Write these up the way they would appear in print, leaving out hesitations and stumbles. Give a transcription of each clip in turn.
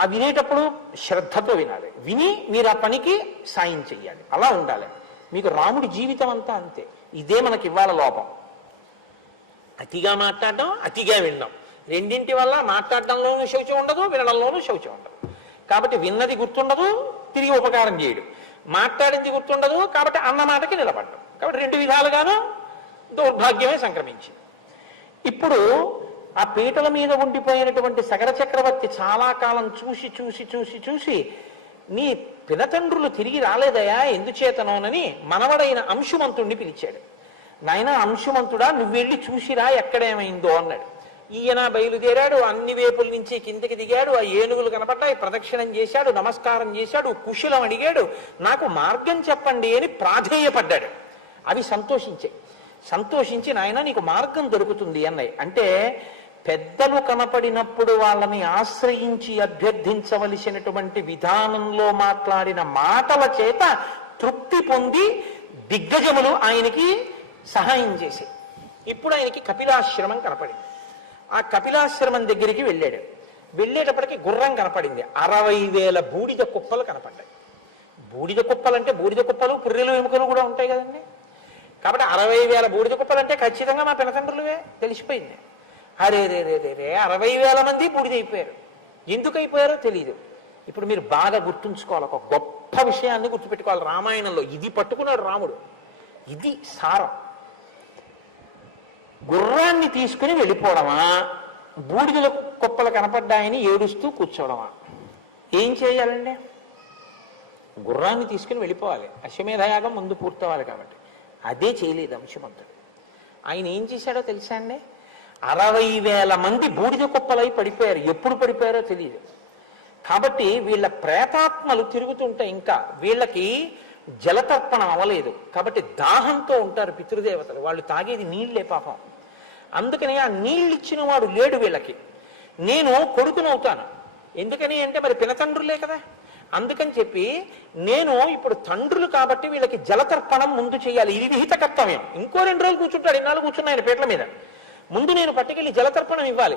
ఆ వినేటప్పుడు శ్రద్ధతో వినాలి, విని మీరు ఆ పనికి సాయం చెయ్యాలి. అలా ఉండాలి. మీకు రాముడి జీవితం అంతా అంతే. ఇదే మనకి ఇవాళ లోపం. అతిగా మాట్లాడడం, అతిగా వినడం, రెండింటి వల్ల మాట్లాడడంలోనూ శౌచం ఉండదు, వినడంలోనూ శౌచం ఉండదు. కాబట్టి విన్నది గుర్తుండదు, తిరిగి ఉపకారం చేయడం, మాట్లాడింది గుర్తుండదు, కాబట్టి అన్న మాటకి నిలబడ్డం. కాబట్టి రెండు విధాలుగాను దౌర్భాగ్యమే సంక్రమించింది. ఇప్పుడు ఆ పీటల మీద ఉండిపోయినటువంటి సగర చక్రవర్తి చాలా కాలం చూసి చూసి చూసి చూసి నీ పినతండ్రులు తిరిగి రాలేదయా ఎందుచేతనోనని మనవడైన అంశుమంతుణ్ణి పిలిచాడు. నాయన అంశుమంతుడా, నువ్వు వెళ్ళి చూసిరా ఎక్కడేమైందో అన్నాడు. ఈయన బయలుదేరాడు, అన్ని వేపుల నుంచి కిందకి దిగాడు, ఆ ఏనుగులు కనపడ్డాయి, ప్రదక్షిణం చేశాడు, నమస్కారం చేశాడు, కుశలం అడిగాడు, నాకు మార్గం చెప్పండి అని ప్రాధేయపడ్డాడు. అవి సంతోషించాయి. సంతోషించి నాయన నీకు మార్గం దొరుకుతుంది అన్నాయి. అంటే పెద్దలు కనపడినప్పుడు వాళ్ళని ఆశ్రయించి అభ్యర్థించవలసినటువంటి విధానంలో మాట్లాడిన మాటల చేత తృప్తి పొంది దిగ్గజములు ఆయనకి సహాయం చేసి ఇప్పుడు ఆయనకి కపిలాశ్రమం కనపడింది. ఆ కపిలాశ్రమం దగ్గరికి వెళ్ళాడు. వెళ్ళేటప్పటికి గుర్రం కనపడింది. 60,000 బూడిద కుప్పలు కనపడ్డాయి. బూడిద కుప్పలు అంటే బూడిద కుప్పలు పుర్రెలు ఎముకలు కూడా ఉంటాయి కదండి. కాబట్టి 60,000 బూడిద కుప్పలు అంటే ఖచ్చితంగా మా పినతండ్రులవే తెలిసిపోయింది. అరే రే రే రే రే 60,000 మంది బూడిదైపోయారు. ఎందుకు అయిపోయారో తెలియదు. ఇప్పుడు మీరు బాగా గుర్తుంచుకోవాలి, ఒక గొప్ప విషయాన్ని గుర్తుపెట్టుకోవాలి. రామాయణంలో ఇది పట్టుకున్నాడు రాముడు. ఇది సారం. గుర్రాన్ని తీసుకుని వెళ్ళిపోవడమా, బూడిదల కుప్పలు కనపడ్డాయని ఏడుస్తూ కూర్చోవడమా? ఏం చేయాలండి? గుర్రాన్ని తీసుకుని వెళ్ళిపోవాలి. అశ్వమేధయాగం ముందు పూర్తవ్వాలి కాబట్టి. అదే చేయలేదు అంశుమంతుడు. ఆయన ఏం చేశాడో తెలుసా అండి? 60,000 మంది బూడిద కుప్పలై పడిపోయారు. ఎప్పుడు పడిపోయారో తెలియదు. కాబట్టి వీళ్ళ ప్రేతాత్మలు తిరుగుతుంటాయి. ఇంకా వీళ్ళకి జలతర్పణం అవ్వలేదు కాబట్టి దాహంతో ఉంటారు పితృదేవతలు. వాళ్ళు తాగేది నీళ్లే పాపం. అందుకని ఆ నీళ్ళు ఇచ్చిన వాడు లేడు వీళ్ళకి. నేను కొడుకునవుతాను. ఎందుకని అంటే మరి పినతండ్రులే కదా. అందుకని చెప్పి నేను ఇప్పుడు తండ్రులు కాబట్టి వీళ్ళకి జలతర్పణం ముందు చేయాలి. ఇది విహిత కర్తవ్యం. ఇంకో 2 రోజులు కూర్చుంటాడు. ఇన్నాళ్ళు కూర్చున్నాయన పీటల మీద. ముందు నేను పట్టుకెళ్ళి జలతర్పణం ఇవ్వాలి.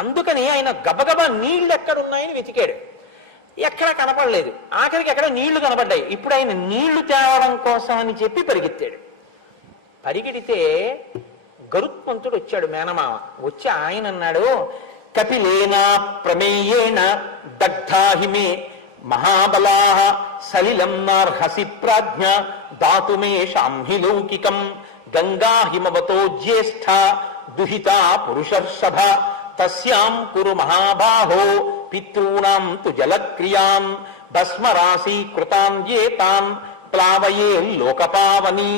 అందుకని ఆయన గబగబా నీళ్లు ఎక్కడున్నాయని వెతికాడు. ఎక్కడ కనపడలేదు. ఆఖరికి ఎక్కడ నీళ్లు కనపడ్డాయి. ఇప్పుడు ఆయన నీళ్లు తేవడం కోసం అని చెప్పి పరిగెత్తాడు. పరిగెడితే గరుత్మంతుడు వచ్చాడు, మేనమామ. వచ్చి ఆయన అన్నాడు, కపిలేనా ప్రమేయేణ దగ్ధాహిమే మహాబలాః సలిలం నార్హసి ప్రాజ్ఞ దాతుమే శాంహి లౌకికం గంగా హిమవతో జ్యేష్ఠ దుహితా పురుషర్షభ తస్యాం కురు మహాబాహో పితॄణాం తు జలక్రియాన్ భస్మరాశి కృతాన్ ఏతాన్ ప్లావయే లోకపావని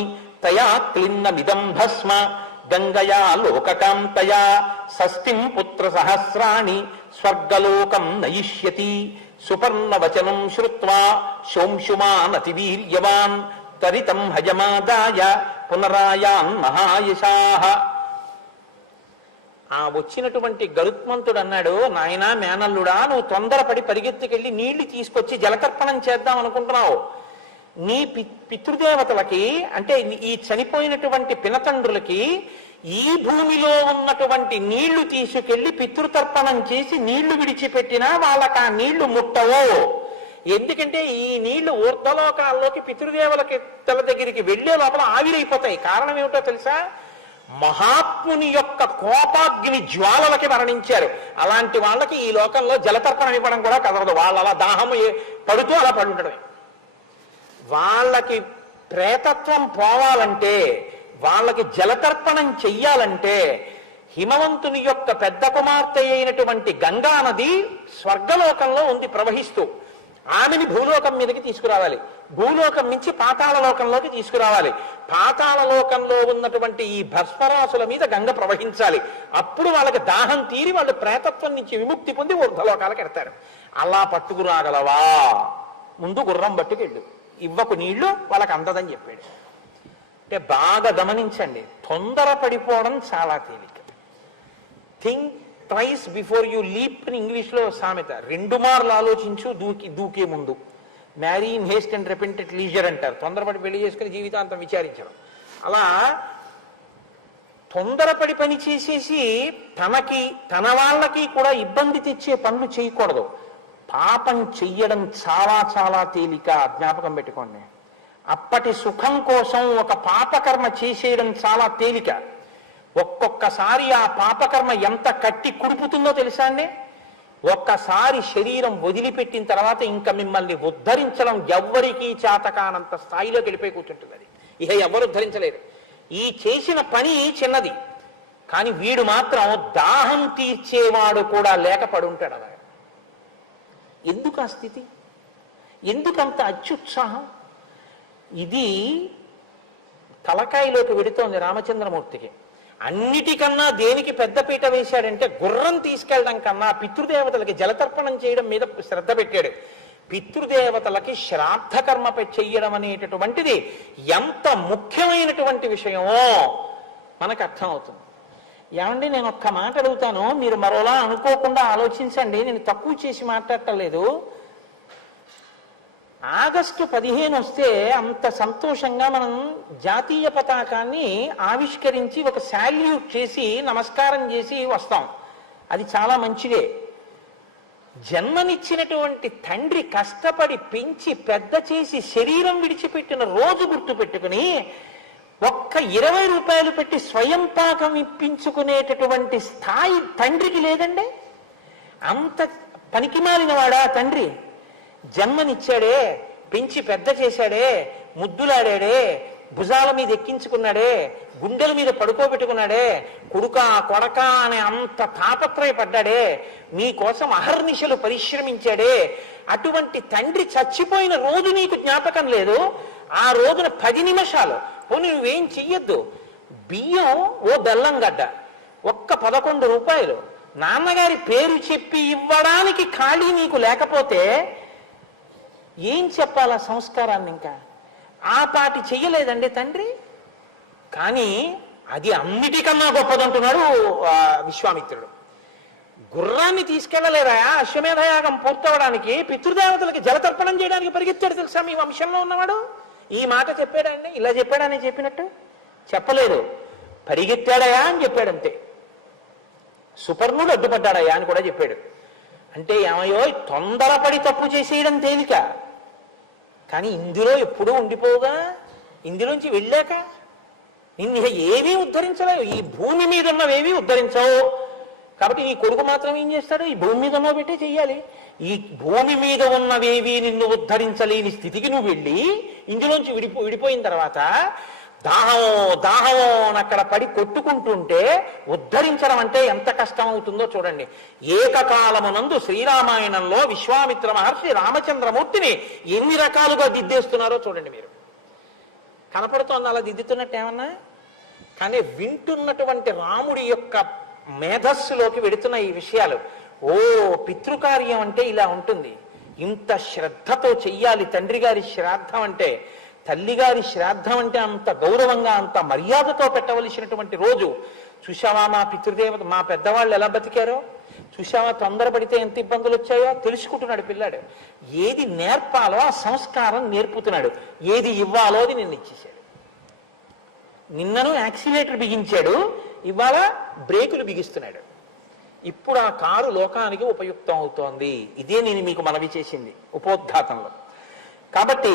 తయా క్లిన్నమిదం భస్మ గంగయా లోకకాంతయా షష్ఠిం పుత్ర సహస్రాణి స్వర్గలోకం నయిష్యతి సుపర్ణవచనం శ్రుత్వా శోంశుమానతివీర్యవాన్ తరితం హయమాదాయ పునరాయాన్ మహాయశాః. ఆ వచ్చినటువంటి గరుత్మంతుడు అన్నాడు, నాయనా మేనల్లుడా, నువ్వు తొందరపడి పరిగెత్తుకెళ్ళి నీళ్లు తీసుకొచ్చి జలతర్పణం చేద్దాం అనుకుంటున్నావు. నీ పితృదేవతలకి అంటే ఈ చనిపోయినటువంటి పినతండ్రులకి ఈ భూమిలో ఉన్నటువంటి నీళ్లు తీసుకెళ్లి పితృతర్పణం చేసి నీళ్లు విడిచిపెట్టినా వాళ్ళకి ఆ నీళ్లు ముట్టవో. ఎందుకంటే ఈ నీళ్లు ఊర్ధలోకాల్లోకి పితృదేవులకి తల దగ్గరికి వెళ్లే లోపల ఆవిరైపోతాయి. కారణం ఏమిటో తెలుసా? మహాత్ముని యొక్క కోపాగ్ని జ్వాలలకి మరణించారు. అలాంటి వాళ్ళకి ఈ లోకంలో జలతర్పణం ఇవ్వడం కూడా కదలదు. వాళ్ళు అలా దాహము పడుతూ అలా పడుండడమే. వాళ్ళకి ప్రేతత్వం పోవాలంటే, వాళ్ళకి జలతర్పణం చెయ్యాలంటే హిమవంతుని యొక్క పెద్ద కుమార్తె అయినటువంటి గంగా నది స్వర్గలోకంలో ఉంది ప్రవహిస్తూ. ఆమెని భూలోకం మీదకి తీసుకురావాలి. భూలోకం నుంచి పాతాళ లోకంలోకి తీసుకురావాలి. పాతాళ లోకంలో ఉన్నటువంటి ఈ భస్మరాసుల మీద గంగ ప్రవహించాలి. అప్పుడు వాళ్ళకి దాహం తీరి వాళ్ళు ప్రేతత్వం నుంచి విముక్తి పొంది ఊర్ధలోకాలకు ఎడతారు. అలా పట్టుకురాగలవా? ముందు గుర్రం పట్టుకెళ్ళు, ఇవ్వకు నీళ్లు వాళ్ళకి అందదని చెప్పాడు. అంటే బాగా గమనించండి, తొందర పడిపోవడం చాలా తేలిక. Think twice before you leap అని ఇంగ్లీష్లో సామెత. 2 మార్లు ఆలోచించు దూకే ముందు. Marry in Heist and repent at leisure అంటారు. తొందరపడి పెళ్లి చేసుకుని జీవితాంతం విచారించడం. అలా తొందరపడి పని చేసేసి తన వాళ్ళకి కూడా ఇబ్బంది తెచ్చే పనులు చేయకూడదు. పాపం చెయ్యడం చాలా చాలా తేలిక, జ్ఞాపకం పెట్టుకోండి. అప్పటి సుఖం కోసం ఒక పాపకర్మ చేసేయడం చాలా తేలిక. ఒక్కొక్కసారి ఆ పాపకర్మ ఎంత కట్టి కుడుపుతుందో తెలుసా అండి? ఒక్కసారి శరీరం వదిలిపెట్టిన తర్వాత ఇంకా మిమ్మల్ని ఉద్ధరించడం ఎవ్వరికీ చేతకానంత స్థాయిలోకి వెళ్ళిపోయి కూర్చుంటుంది. అది ఇక ఎవరు ఉద్ధరించలేరు. ఈ చేసిన పని చిన్నది, కానీ వీడు మాత్రం దాహం తీర్చేవాడు కూడా లేక పడుంటాడు. అలా ఎందుకు ఆ స్థితి? ఎందుకంత అత్యుత్సాహం? ఇది తలకాయలోకి వెడుతోంది రామచంద్రమూర్తికి. అన్నిటికన్నా దేనికి పెద్దపీట వేశాడంటే గుర్రం తీసుకెళ్ళడం కన్నా పితృదేవతలకి జలతర్పణం చేయడం మీద శ్రద్ధ పెట్టాడు. పితృదేవతలకి శ్రాద్ధకర్మ చెయ్యడం అనేటటువంటిది ఎంత ముఖ్యమైనటువంటి విషయమో మనకు అర్థమవుతుంది. ఏమండి, నేను ఒక్క మాట అడుగుతాను, మీరు మరోలా అనుకోకుండా ఆలోచించండి. నేను తక్కువ చేసి మాట్లాడటలేదు. ఆగస్టు 15 వస్తే అంత సంతోషంగా మనం జాతీయ పతాకాన్ని ఆవిష్కరించి ఒక శాల్యూట్ చేసి నమస్కారం చేసి వస్తాం. అది చాలా మంచిదే. జన్మనిచ్చినటువంటి తండ్రి కష్టపడి పెంచి పెద్ద చేసి శరీరం విడిచిపెట్టిన రోజు గుర్తు పెట్టుకుని ఒక్క 20 రూపాయలు పెట్టి స్వయం పాకం ఇప్పించుకునేటటువంటి స్థాయి తండ్రికి లేదండి. అంత పనికిమాలిన వాడా తండ్రి? జన్మనిచ్చాడే, పెంచి పెద్ద చేశాడే, ముద్దులాడాడే, భుజాల మీద ఎక్కించుకున్నాడే, గుండెల మీద పడుకోబెట్టుకున్నాడే, కొడుకా కొడకా అనే అంత తాపత్రయపడ్డాడే, మీకోసం అహర్నిశలు పరిశ్రమించాడే. అటువంటి తండ్రి చచ్చిపోయిన రోజు నీకు జ్ఞాపకం లేదు. ఆ రోజున 10 నిమిషాలు పోనీ నువ్వేం చెయ్యొద్దు. బియ్యం ఓ బెల్లం గడ్డ ఒక్క 11 రూపాయలు నాన్నగారి పేరు చెప్పి ఇవ్వడానికి ఖాళీ నీకు లేకపోతే ఏం చెప్పాలా సంస్కారాన్ని? ఇంకా ఆ పాటి చెయ్యలేదండి తండ్రి. కానీ అది అన్నిటికన్నా గొప్పదంటున్నాడు విశ్వామిత్రుడు. గుర్రాన్ని తీసుకెళ్లలేరా అశ్వమేధయాగం పూర్తవడానికి? పితృదేవతలకి జలతర్పణం చేయడానికి పరిగెత్తాడు తెలుసా మీ వంశంలో ఉన్నవాడు? ఈ మాట చెప్పాడండి, ఇలా చెప్పాడని చెప్పినట్టు చెప్పలేదు. పరిగెత్తాడయా అని చెప్పాడంతే. సుపర్ణుడు అడ్డుపడ్డాడయా అని కూడా చెప్పాడు. అంటే ఏమయ్యో, తొందరపడి తప్పు చేసేయడం తేలిక, కానీ ఇందులో ఎప్పుడూ ఉండిపోగా, ఇందులోంచి వెళ్ళాక నిన్ను ఏమీ ఉద్ధరించలేవు. ఈ భూమి మీద ఉన్నవేమీ ఉద్ధరించవు. కాబట్టి ఈ కొడుకు మాత్రం ఏం చేస్తాడు? ఈ భూమి మీద ఉన్నవి పెట్టే చెయ్యాలి. ఈ భూమి మీద ఉన్నవేవి నిన్ను ఉద్ధరించలేని స్థితికి నువ్వు వెళ్ళి ఇందులోంచి విడిపోయిన తర్వాత దాహమో దాహమో అని అక్కడ పడి కొట్టుకుంటుంటే ఉద్ధరించడం అంటే ఎంత కష్టం అవుతుందో చూడండి. ఏకకాలమునందు శ్రీరామాయణంలో విశ్వామిత్ర మహర్షి రామచంద్రమూర్తిని ఎన్ని రకాలుగా దిద్దేస్తున్నారో చూడండి మీరు. కనపడుతోంది అలా దిద్దుతున్నట్టు ఏమన్నా? కానీ వింటున్నటువంటి రాముడి యొక్క మేధస్సులోకి వెడుతున్న ఈ విషయాలు. ఓ, పితృకార్యం అంటే ఇలా ఉంటుంది, ఇంత శ్రద్ధతో చెయ్యాలి. తండ్రి గారి శ్రాద్ధం అంటే, తల్లిగారి శ్రాద్ధం అంటే అంత గౌరవంగా అంత మర్యాదతో పెట్టవలసినటువంటి రోజు. చూశావా మా పితృదేవత, మా పెద్దవాళ్ళు ఎలా బతికారో చూశావా? తొందరపడితే ఎంత ఇబ్బందులు వచ్చాయో తెలుసుకుంటున్నాడు పిల్లాడు. ఏది నేర్పాలో ఆ సంస్కారం నేర్పుతున్నాడు, ఏది ఇవ్వాలో అది నిన్ను ఇచ్చేశాడు. నిన్నను యాక్సిలేటర్ బిగించాడు, ఇవాళ బ్రేకులు బిగిస్తున్నాడు. ఇప్పుడు ఆ కారు లోకానికి ఉపయుక్తం అవుతోంది. ఇదే నేను మీకు మనవి చేసింది ఉపోద్ఘాతంలో. కాబట్టి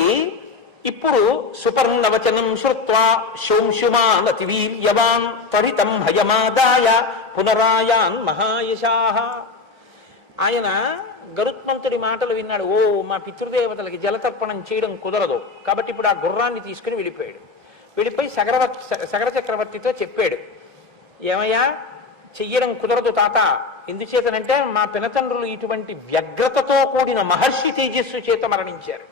ఇప్పుడు సుపర్ణవచనం శ్రుత్వా శోంశుమాన్ అతివీర్యవాన్ త్వరితం హయమాదాయ పునరాయాన్ మహాయశాః. ఆయన గరుత్మంతుడి మాటలు విన్నాడు. ఓ, మా పితృదేవతలకి జలతర్పణం చేయడం కుదరదు, కాబట్టి ఇప్పుడు ఆ గుర్రాన్ని తీసుకుని వెళ్ళిపోయాడు. వెళ్ళిపోయి సగర చక్రవర్తితో చెప్పాడు, ఏమయ్యా, చెయ్యడం కుదరదు తాత. ఎందుచేతనంటే మా పినతండ్రులు ఇటువంటి వ్యగ్రతతో కూడిన మహర్షి తేజస్సు చేత మరణించారు,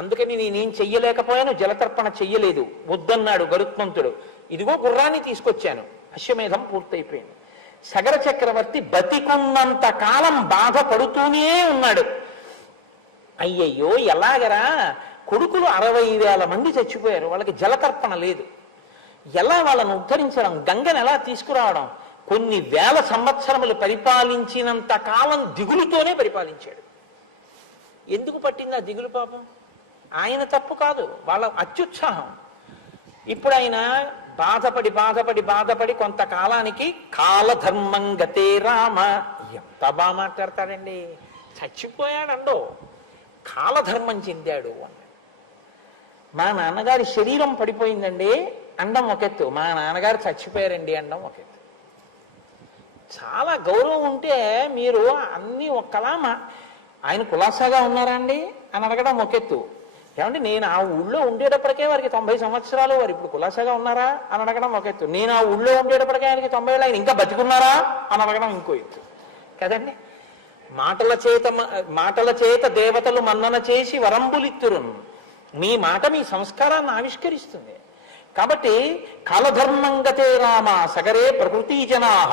అందుకని నేనేం చెయ్యలేకపోయాను, జలతర్పణ చెయ్యలేదు, వద్దన్నాడు గరుత్మంతుడు. ఇదిగో గుర్రాన్ని తీసుకొచ్చాను, అశ్వమేధం పూర్తయిపోయింది. సగర చక్రవర్తి బతికున్నంత కాలం బాధపడుతూనే ఉన్నాడు. అయ్యయ్యో, ఎలాగరా, కొడుకులు 60,000 మంది చచ్చిపోయారు, వాళ్ళకి జలతర్పణ లేదు, ఎలా వాళ్ళను ఉద్ధరించడం, గంగను ఎలా తీసుకురావడం? కొన్ని వేల సంవత్సరములు పరిపాలించినంత కాలం దిగులుతోనే పరిపాలించాడు. ఎందుకు పట్టింది ఆ దిగులు? పాపం ఆయన తప్పు కాదు, వాళ్ళ అత్యుత్సాహం. ఇప్పుడు ఆయన బాధపడి బాధపడి బాధపడి కొంతకాలానికి కాలధర్మం గతే రామ. ఎంత బాగా మాట్లాడతాడండి చచ్చిపోయాడండో, కాలధర్మం చెందాడు అన్నాడు. మా నాన్నగారి శరీరం పడిపోయిందండి అండం ఒకెత్తు, మా నాన్నగారు చచ్చిపోయారండి అండం ఒకెత్తు. చాలా గౌరవం ఉంటే మీరు అన్నీ ఒక్కలా ఆయన కులాసాగా ఉన్నారా అండి అని అడగడం ఒకెత్తు. ఏమంటే నేను ఆ ఊళ్ళో ఉండేటప్పటికే వారికి 90 సంవత్సరాలు, వారు ఇప్పుడు కులాసాగా ఉన్నారా అని అడగడం ఒక ఎత్తు. నేను ఆ ఊళ్ళో ఉండేటప్పటికే ఆయనకి 90 ఏళ్ళు, ఆయన ఇంకా బతికున్నారా అని అడగడం ఇంకో ఎత్తు కదండి. మాటల చేత దేవతలు మన్నన చేసి వరంబులిత్తురును. మీ మాట మీ సంస్కారాన్ని ఆవిష్కరిస్తుంది. కాబట్టి కాలధర్మంగతే రామ సగరే ప్రకృతి జనాహ.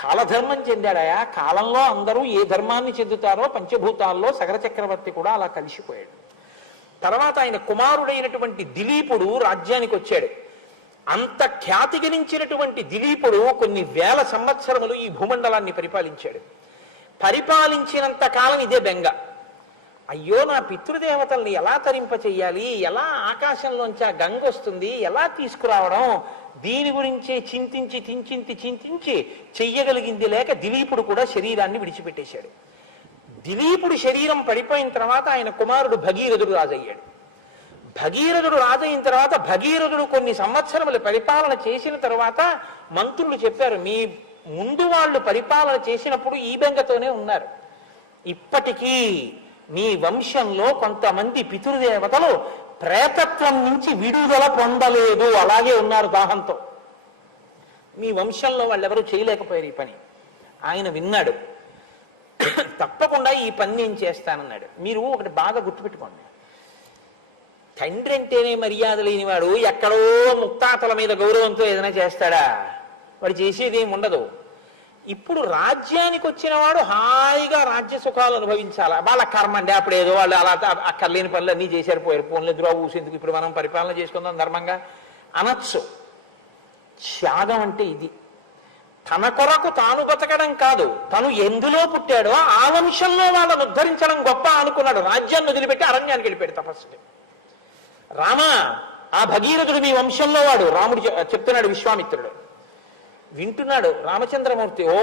కాలధర్మం చెందాడయా. కాలంలో అందరూ ఏ ధర్మాన్ని చెందుతారో పంచభూతాల్లో సగర చక్రవర్తి కూడా అలా కలిసిపోయాడు. తర్వాత ఆయన కుమారుడైనటువంటి దిలీపుడు రాజ్యానికి వచ్చాడు. అంత ఖ్యాతి గణించినటువంటి దిలీపుడు కొన్ని వేల సంవత్సరములు ఈ భూమండలాన్ని పరిపాలించాడు. పరిపాలించినంత కాలం ఇదే బెంగ. అయ్యో, నా పితృదేవతల్ని ఎలా తరింప చెయ్యాలి, ఎలా ఆకాశంలోంచి ఆ గంగ వస్తుంది, ఎలా తీసుకురావడం, దీని గురించే చింతించి చెయ్యగలిగింది లేక దిలీపుడు కూడా శరీరాన్ని విడిచిపెట్టేశాడు. దిలీపుడు శరీరం పడిపోయిన తర్వాత ఆయన కుమారుడు భగీరథుడు రాజయ్యాడు. భగీరథుడు రాజయిన తర్వాత భగీరథుడు కొన్ని సంవత్సరములు పరిపాలన చేసిన తర్వాత మంత్రులు చెప్పారు, మీ ముందు వాళ్ళు పరిపాలన చేసినప్పుడు ఈ బెంగతోనే ఉన్నారు. ఇప్పటికీ మీ వంశంలో కొంతమంది పితృదేవతలు ప్రేతత్వం నుంచి విడుదల పొందలేదు, అలాగే ఉన్నారు దాహంతో. మీ వంశంలో వాళ్ళెవరూ చేయలేకపోయారు ఈ పని. ఆయన విన్నాడు. తప్పకుండా ఈ పని నేను చేస్తానన్నాడు. మీరు ఒకటి బాగా గుర్తుపెట్టుకోండి, తండ్రి అంటేనే మర్యాద లేనివాడు ఎక్కడో ముక్తాతల మీద గౌరవంతో ఏదైనా చేస్తాడా? వాడు చేసేది ఏమి ఉండదు. ఇప్పుడు రాజ్యానికి వచ్చిన వాడు హాయిగా రాజ్య సుఖాలు అనుభవించాలా, వాళ్ళ కర్మ అండి. అప్పుడు ఏదో వాళ్ళు అలా అక్కర్లేని పనులు అన్నీ చేశారు, పోయారు, ఫోన్లు ఎదురు ఊసేందుకు ఇప్పుడు మనం పరిపాలన చేసుకుందాం ధర్మంగా అనొచ్చు. త్యాగం అంటే ఇది. తన కొరకు తాను బతకడం కాదు, తను ఎందులో పుట్టాడో ఆ వంశంలో వాళ్ళను ఉద్ధరించడం గొప్ప అనుకున్నాడు. రాజ్యాన్ని వదిలిపెట్టి అరణ్యానికి వెళ్ళిపోయాడు తపస్సుకి. రామ, ఆ భగీరథుడు మీ వంశంలో వాడు. రాముడు చెప్తున్నాడు, విశ్వామిత్రుడు వింటున్నాడు. రామచంద్రమూర్తి, ఓ,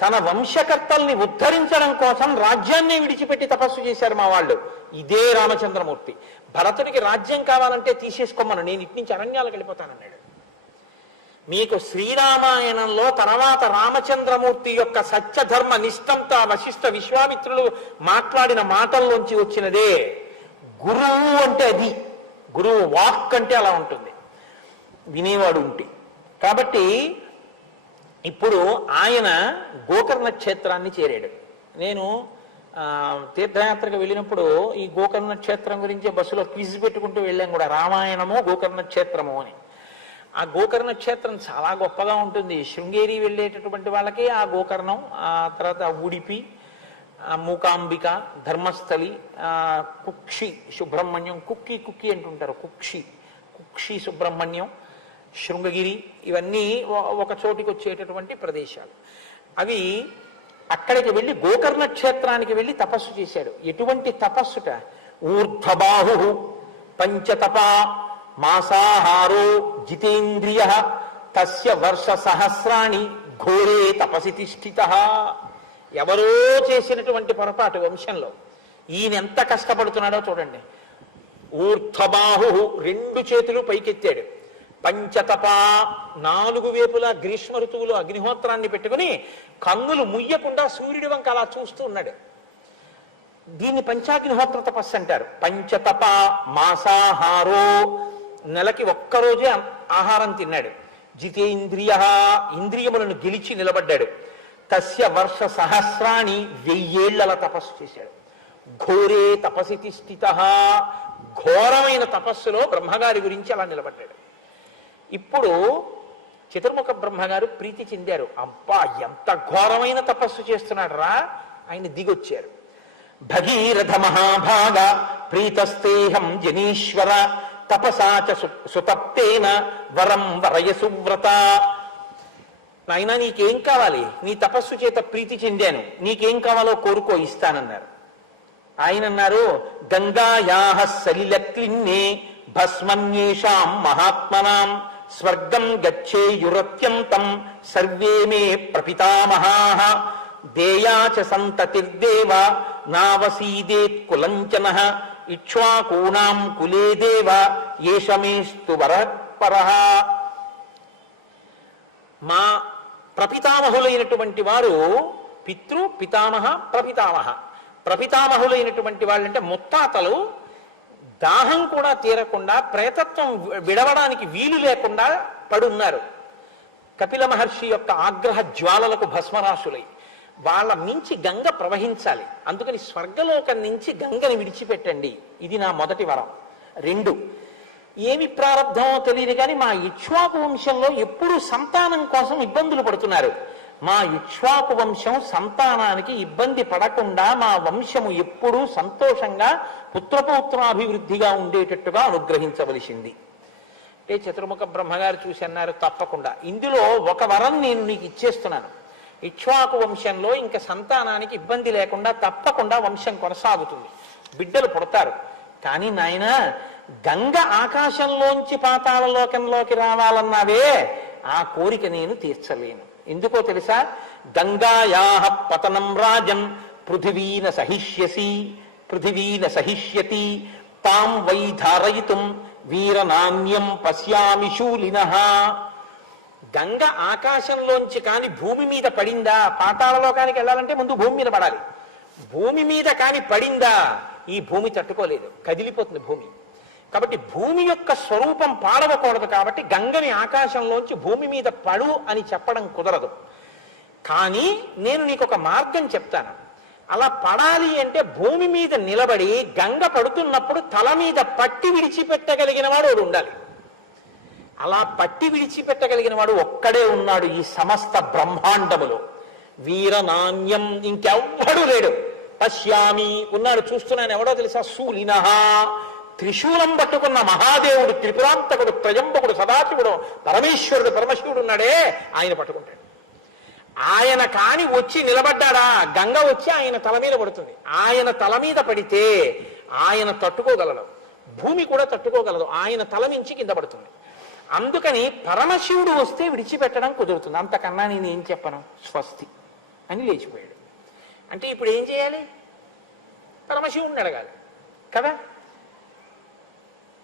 తన వంశకర్తల్ని ఉద్ధరించడం కోసం రాజ్యాన్ని విడిచిపెట్టి తపస్సు చేశారు మా వాళ్ళు. ఇదే రామచంద్రమూర్తి. భరతుడికి రాజ్యం కావాలంటే తీసేసుకోమను, నేను ఇటు నుంచి అరణ్యాలకు వెళ్ళిపోతానన్నాడు. మీకు శ్రీరామాయణంలో తర్వాత రామచంద్రమూర్తి యొక్క సత్యధర్మ నిష్టంతా వశిష్ఠ విశ్వామిత్రులు మాట్లాడిన మాటల్లోంచి వచ్చినదే. గురువు అంటే అది, గురువు వాక్ అంటే అలా ఉంటుంది, వినేవాడు ఉంటే. కాబట్టి ఇప్పుడు ఆయన గోకర్ణ క్షేత్రాన్ని చేరాడు. నేను తీర్థయాత్రకు వెళ్ళినప్పుడు ఈ గోకర్ణ క్షేత్రం గురించి బస్సులో క్విజ్ పెట్టుకుంటూ వెళ్ళాం కూడా, రామాయణము గోకర్ణ క్షేత్రము అని. ఆ గోకర్ణ క్షేత్రం చాలా గొప్పగా ఉంటుంది. శృంగేరి వెళ్ళేటటువంటి వాళ్ళకి ఆ గోకర్ణం, ఆ తర్వాత ఉడిపి, మూకాంబిక, ధర్మస్థలి, కుక్షి సుబ్రహ్మణ్యం, కుక్కి అంటుంటారు, కుక్షి సుబ్రహ్మణ్యం, శృంగగిరి, ఇవన్నీ ఒక చోటికి వచ్చేటటువంటి ప్రదేశాలు. అవి అక్కడికి వెళ్ళి గోకర్ణ క్షేత్రానికి వెళ్ళి తపస్సు చేశాడు. ఎటువంటి తపస్సుట? ఊర్ధ్వబాహు పంచతపా మాసాహారో జితేంద్రియ తస్య వర్ష సహస్రాణి ఘోరే తపసి తిష్ఠిత. ఎవరో చేసినటువంటి పొరపాటు వంశంలో. ఈయన ఎంత కష్టపడుతున్నాడో చూడండి. ఊర్ధ్వబాహు, 2 చేతులు పైకెత్తాడు. పంచతపా, 4 వైపులా గ్రీష్మ ఋతువులో అగ్నిహోత్రాన్ని పెట్టుకుని కన్నులు ముయ్యకుండా సూర్యుడి వంక అలా చూస్తూ ఉన్నాడు. దీన్ని పంచాగ్నిహోత్ర తపస్సు అంటారు. పంచతప మాసాహారో, నెలకి ఒక్కరోజే ఆహారం తిన్నాడు. జితేంద్రియ, ఇంద్రియములను గెలిచి నిలబడ్డాడు. తస్య వర్ష సహస్రాన్ని 1000 ఏళ్ల తపస్సు చేశాడు. ఘోరే తపసి తిష్ఠిత, ఘోరమైన తపస్సులో బ్రహ్మగారి గురించి అలా నిలబడ్డాడు. ఇప్పుడు చతుర్ముఖ బ్రహ్మగారు ప్రీతి చెందారు. అబ్బా, ఎంత ఘోరమైన తపస్సు చేస్తున్నాడు రా. ఆయన దిగొచ్చారు. భగీరథ మహాభాగ ప్రీతస్తేహం జనీశ్వర తపసాచ సుతప్తేన వరం వరయసువ్రత. నాయనా, నీకేం కావాలి? నీ తపస్సు చేత ప్రీతి చెందాను, నీకేం కావాలో కోరుకో, ఇస్తానన్నారు. ఆయన అన్నారు, గంగాయాః సలిలక్లిన్నే భస్మన్యేషాం మహాత్మనాం స్వర్గం గచ్చేయురత్యంతం సర్వే మే ప్రపితామహాః దేయాచ సంతతిర్దేవ నావసీదేత్ కులంచన ఇక్ష్వాకూణాం కులే దేవ ఏషమేస్తు వరపరః. మా ప్రపితామహులైనటువంటి వారు పితృ పితామహ ప్రపితామహ. ప్రపితామహులైనటువంటి వాళ్ళంటే ముత్తాతలు దాహం కూడా తీరకుండా ప్రేతత్వం విడవడానికి వీలు లేకుండా పడున్నారు. కపిల మహర్షి యొక్క ఆగ్రహ జ్వాలలకు భస్మరాశులై వాళ్ళ నుంచి గంగ ప్రవహించాలి. అందుకని స్వర్గలోకం నుంచి గంగని విడిచిపెట్టండి. ఇది నా మొదటి వరం. 2, ఏమి ప్రారంధమో తెలియదు కానీ మా ఇక్ష్వాకు వంశంలో ఎప్పుడూ సంతానం కోసం ఇబ్బందులు పడుతున్నారు. మా ఇక్ష్వాకు వంశం సంతానానికి ఇబ్బంది పడకుండా మా వంశము ఎప్పుడూ సంతోషంగా పుత్రపౌత్రాభివృద్ధిగా ఉండేటట్టుగా అనుగ్రహించవలసింది. అంటే చతుర్ముఖ బ్రహ్మగారు చూసి అన్నారు, తప్పకుండా ఇందులో ఒక వరం నేను నీకు ఇచ్చేస్తున్నాను. ఇక్ష్వాకు వంశంలో ఇంకా సంతానానికి ఇబ్బంది లేకుండా తప్పకుండా వంశం కొనసాగుతుంది, బిడ్డలు పుడతారు. కానీ నాయన గంగ ఆకాశంలోంచి పాతాళ లోకంలోకి రావాలన్నావే, ఆ కోరిక నేను తీర్చలేను. ఎందుకో తెలుసా? గంగాయాః పతనం రాజన్ పృథివీన సహిష్యసి పృథివీన సహిష్యతి తాం వై ధారయితుం వీరనాన్యం పశ్యామి శూలినః. గంగ ఆకాశంలోంచి కాని భూమి మీద పడిందా, పాతాళలోకానికి వెళ్ళాలంటే ముందు భూమి మీద పడాలి. భూమి మీద కాని పడిందా, ఈ భూమి తట్టుకోలేదు, కదిలిపోతుంది భూమి. కాబట్టి భూమి యొక్క స్వరూపం పాడవకూడదు. కాబట్టి గంగని ఆకాశంలోంచి భూమి మీద పడు అని చెప్పడం కుదరదు. కానీ నేను నీకు ఒక మార్గం చెప్తాను. అలా పడాలి అంటే భూమి మీద నిలబడి గంగ పడుతున్నప్పుడు తల మీద పట్టి విడిచిపెట్టగలిగిన వాడు ఒకడు ఉండాలి. అలా పట్టి విడిచిపెట్టగలిగిన వాడు ఒక్కడే ఉన్నాడు ఈ సమస్త బ్రహ్మాండములో. వీరనాన్యం, ఇంకెవ్వడూ లేడు. పశ్యామి, ఉన్నాడు, చూస్తున్నాను. ఎవడో తెలుసా? శూలినః, త్రిశూలం పట్టుకున్న మహాదేవుడు, త్రిపురాంతకుడు, త్రయంబకుడు, సదాశివుడు, పరమేశ్వరుడు, పరమశివుడు ఉన్నాడే, ఆయన పట్టుకుంటాడు. ఆయన కాని వచ్చి నిలబడ్డాడా, గంగ వచ్చి ఆయన తల మీద పడుతుంది. ఆయన తల మీద పడితే ఆయన తట్టుకోగలడు, భూమి కూడా తట్టుకోగలదు. ఆయన తల నుంచి కింద పడుతుంది. అందుకని పరమశివుడు వస్తే విడిచిపెట్టడం కుదురుతుంది. అంతకన్నా నేను ఏం చెప్పను, స్వస్తి అని లేచిపోయాడు. అంటే ఇప్పుడు ఏం చేయాలి? పరమశివుడిని అడగాలి కదా.